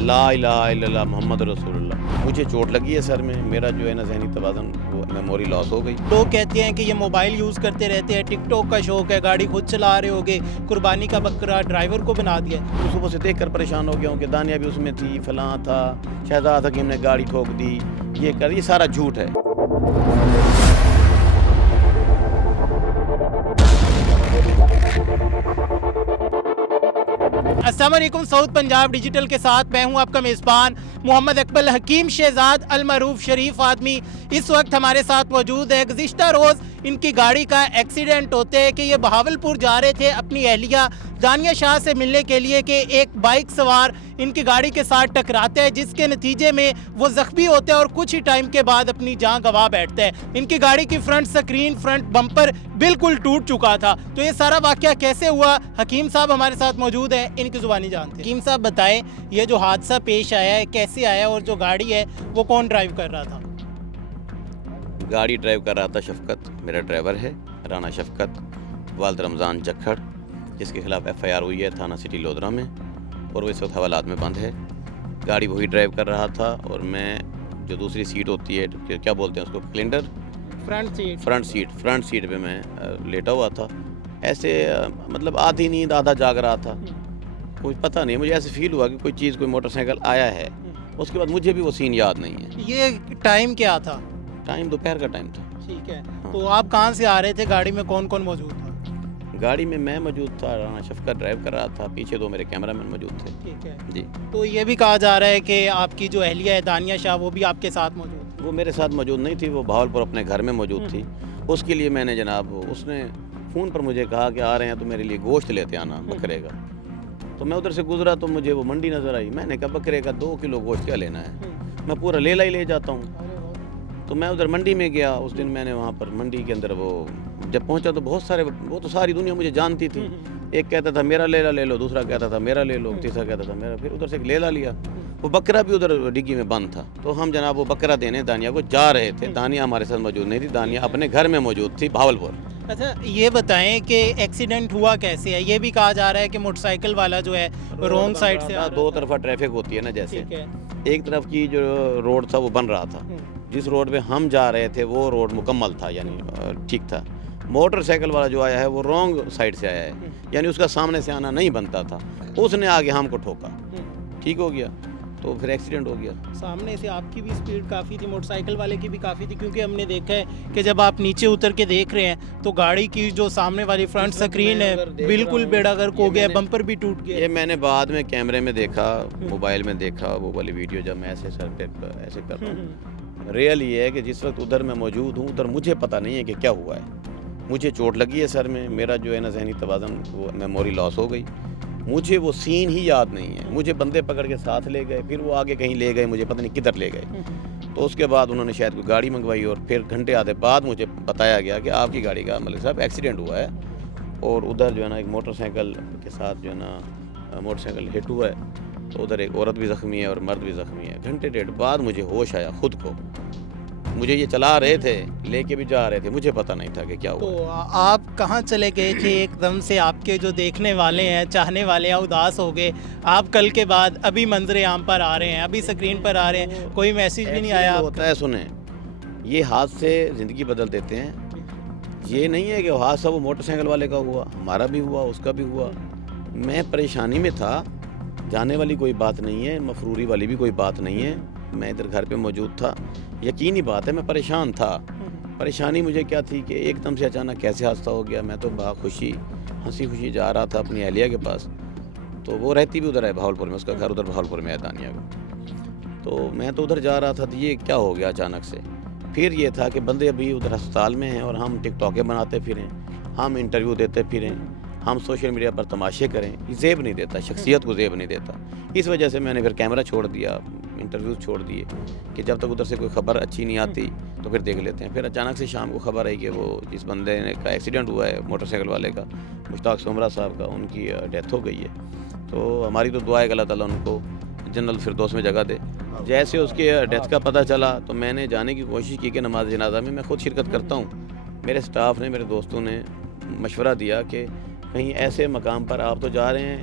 لا الہ الا اللہ محمد رسول اللہ. مجھے چوٹ لگی ہے سر میں, میرا جو ہے نا ذہنی توازن وہ میموری لاس ہو گئی. لوگ کہتے ہیں کہ یہ موبائل یوز کرتے رہتے ہیں, ٹک ٹاک کا شوق ہے, گاڑی خود چلا رہے ہوگے, قربانی کا بکرا ڈرائیور کو بنا دیا. تو صبح سے دیکھ کر پریشان ہو گیا ہوں کہ دانیہ بھی اس میں تھی, فلاں تھا, شہزاد حکیم نے گاڑی ٹھوک دی, یہ سارا جھوٹ ہے. السلام علیکم. ساؤتھ پنجاب ڈیجیٹل کے ساتھ میں ہوں آپ کا میزبان محمد اقبال. حکیم شہزاد المعروف شریف آدمی اس وقت ہمارے ساتھ موجود ہے. گزشتہ روز ان کی گاڑی کا ایکسیڈنٹ ہوتے ہے کہ یہ بہاولپور جا رہے تھے اپنی اہلیہ دانیہ شاہ سے ملنے کے لیے کہ ایک بائک سوار ان کی گاڑی کے ساتھ ٹکراتا ہے, جس کے نتیجے میں وہ زخمی ہوتے ہیں اور کچھ ہی ٹائم کے بعد اپنی جان گنوا بیٹھتے ہیں. ان کی گاڑی کی فرنٹ سکرین, فرنٹ بمپر بالکل ٹوٹ چکا تھا. تو یہ سارا واقعہ کیسے ہوا, حکیم صاحب ہمارے ساتھ موجود ہیں, ان کی زبانی جانتے ہیں. حکیم صاحب بتائیں یہ جو حادثہ پیش آیا ہے کیسے آیا, اور جو گاڑی ہے وہ کون ڈرائیو کر رہا تھا؟ گاڑی ڈرائیو کر رہا تھا شفقت, میرا ڈرائیور ہے رانا شفقت, والد رمضان جکھڑ, جس کے خلاف ایف آئی آر ہوئی ہے تھانہ سٹی لودھرا میں, اور وہ اس وقت حوالات میں بند ہے. گاڑی وہی ڈرائیو کر رہا تھا اور میں جو دوسری سیٹ ہوتی ہے, کیا بولتے ہیں اس کو, کلینڈر, فرنٹ سیٹ پہ میں لیٹا ہوا تھا. ایسے مطلب آدھی نیند آدھا جاگ رہا تھا, کوئی پتہ نہیں, مجھے ایسے فیل ہوا کہ کوئی چیز, کوئی موٹر سائیکل آیا ہے. اس کے بعد مجھے بھی وہ سین یاد نہیں ہے. یہ ٹائم کیا تھا؟ ٹائم دوپہر کا ٹائم تھا. ٹھیک ہے. تو آپ کہاں سے آ رہے تھے, گاڑی میں کون کون موجود تھا؟ گاڑی میں موجود تھا, رانا شفقت ڈرائیو کر رہا تھا, پیچھے 2 میرے کیمرہ مین موجود تھے. ٹھیک ہے جی. تو یہ بھی کہا جا رہا ہے کہ آپ کی جو اہلیہ ہے دانیہ شاہ وہ بھی آپ کے ساتھ موجود تھی؟ وہ میرے ساتھ موجود نہیں تھی, وہ بہاولپور اپنے گھر میں موجود تھی. اس کے لیے میں نے جناب, اس نے فون پر مجھے کہا کہ آ رہے ہیں تو میرے لیے گوشت لیتے آنا بکرے کا. تو میں ادھر سے گزرا تو مجھے وہ منڈی نظر آئی. میں نے کہا بکرے کا 2 کلو گوشت کیا لینا ہے, میں پورا لیلا ہی لے جاتا ہوں. تو میں ادھر منڈی میں گیا. اس دن میں نے وہاں پر منڈی کے اندر وہ جب پہنچا تو بہت سارے, وہ تو ساری دنیا مجھے جانتی تھی. ایک کہتا تھا میرا لیلا لے لو, دوسرا کہتا تھا میرا لے لو, تیسرا کہتا تھا میرا. پھر ادھر سے ایک لیلا لیا. وہ بکرا بھی ادھر ڈگی میں بند تھا. تو ہم جناب وہ بکرا دینے دانیہ کو جا رہے تھے. دانیہ ہمارے ساتھ موجود نہیں تھی, دانیہ اپنے گھر میں موجود تھی بہاولپور. اچھا یہ بتائیں کہ ایکسیڈنٹ ہوا کیسے ہے؟ یہ بھی کہا جا رہا ہے کہ موٹر سائیکل والا جو ہے رونگ سائڈ سے 2 طرفہ ٹریفک ہوتی ہے نا, جیسے ٹھیک ہے. ایک طرف کی جو روڈ تھا وہ بن رہا تھا, جس روڈ پہ ہم جا رہے تھے وہ روڈ مکمل تھا, یعنی ٹھیک تھا. موٹر سائیکل والا جو آیا ہے وہ رانگ سائڈ سے آیا ہے, یعنی اس کا سامنے سے آنا نہیں بنتا تھا. اس نے آگے ہم کو ٹھوکا, ٹھیک ہو گیا, تو پھر ایکسیڈنٹ ہو گیا. سامنے سے آپ کی بھی سپیڈ کافی تھی, موٹر سائیکل والے کی بھی کافی تھی, کیونکہ ہم نے دیکھا ہے کہ جب آپ نیچے اتر کے دیکھ رہے ہیں تو گاڑی کی جو سامنے والی فرنٹ سکرین ہے بالکل بیڑا غرق ہو گیا, بمپر بھی ٹوٹ گیا. یہ میں نے بعد میں کیمرے میں دیکھا, موبائل میں دیکھا وہ والی ویڈیو, جب میں ایسے سر پہ ایسے کر رہا ہوں. ریئل یہ ہے کہ جس وقت ادھر میں موجود ہوں ادھر مجھے پتہ نہیں ہے کہ کیا ہوا ہے. مجھے چوٹ لگی ہے سر میں, میرا جو ہے نا ذہنی توازن وہ میموری لاس ہو گئی. مجھے وہ سین ہی یاد نہیں ہے. مجھے بندے پکڑ کے ساتھ لے گئے, پھر وہ آگے کہیں لے گئے, مجھے پتہ نہیں کدھر لے گئے. تو اس کے بعد انہوں نے شاید کوئی گاڑی منگوائی, اور پھر گھنٹے آدھے بعد مجھے بتایا گیا کہ آپ کی گاڑی کا ملک صاحب ایکسیڈنٹ ہوا ہے, اور ادھر جو ہے نا ایک موٹر سائیکل کے ساتھ جو ہے نا موٹر سائیکل ہٹ ہوا ہے. تو ادھر ایک عورت بھی زخمی ہے اور مرد بھی زخمی ہے. گھنٹے ڈیڑھ بعد مجھے ہوش آیا خود کو. مجھے یہ چلا رہے تھے, لے کے بھی جا رہے تھے, مجھے پتہ نہیں تھا کہ کیا ہوا. تو آپ کہاں چلے گئے تھے ایک دم سے؟ آپ کے جو دیکھنے والے ہیں, چاہنے والے ہیں, اداس ہو گئے. آپ کل کے بعد ابھی منظر عام پر آ رہے ہیں, ابھی سکرین پر آ رہے ہیں, کوئی میسیج بھی نہیں آیا. ہوتا ہے, سنیں, یہ حادثے زندگی بدل دیتے ہیں. یہ نہیں ہے کہ حادثہ وہ موٹر سائیکل والے کا ہوا, ہمارا بھی ہوا, اس کا بھی ہوا. میں پریشانی میں تھا, جانے والی کوئی بات نہیں ہے, مفروری والی بھی کوئی بات نہیں ہے. میں ادھر گھر پہ موجود تھا, یقینی بات ہے میں پریشان تھا. پریشانی مجھے کیا تھی کہ ایک دم سے اچانک کیسے حادثہ ہو گیا. میں تو باخوشی ہنسی خوشی جا رہا تھا اپنی اہلیہ کے پاس. تو وہ رہتی بھی ادھر ہے بہاولپور میں, اس کا گھر ادھر بہاولپور میں ہے دانیہ کا. تو میں تو ادھر جا رہا تھا, تو یہ کیا ہو گیا اچانک سے. پھر یہ تھا کہ بندے ابھی ادھر ہسپتال میں ہیں اور ہم ٹک ٹاکیں بناتے پھریں, ہم انٹرویو دیتے پھریں, ہم سوشل میڈیا پر تماشے کریں. یہ زیب نہیں دیتا, شخصیت کو زیب نہیں دیتا. اس وجہ سے میں نے پھر کیمرہ چھوڑ دیا, انٹرویوز چھوڑ دیے, کہ جب تک ادھر سے کوئی خبر اچھی نہیں آتی تو پھر دیکھ لیتے ہیں. پھر اچانک سے شام کو خبر آئی کہ وہ جس بندے کا ایکسیڈنٹ ہوا ہے موٹر سائیکل والے کا, مشتاق سومرہ صاحب کا, ان کی ڈیتھ ہو گئی ہے. تو ہماری تو دعا ہے کہ اللہ تعالیٰ ان کو جنت الفردوس میں جگہ دے. جیسے اس کی ڈیتھ کا پتہ چلا تو میں نے جانے کی کوشش کی کہ نماز جنازہ میں خود شرکت کرتا ہوں. میرے سٹاف نے, میرے دوستوں نے مشورہ دیا کہ کہیں ایسے مقام پر آپ تو جا رہے ہیں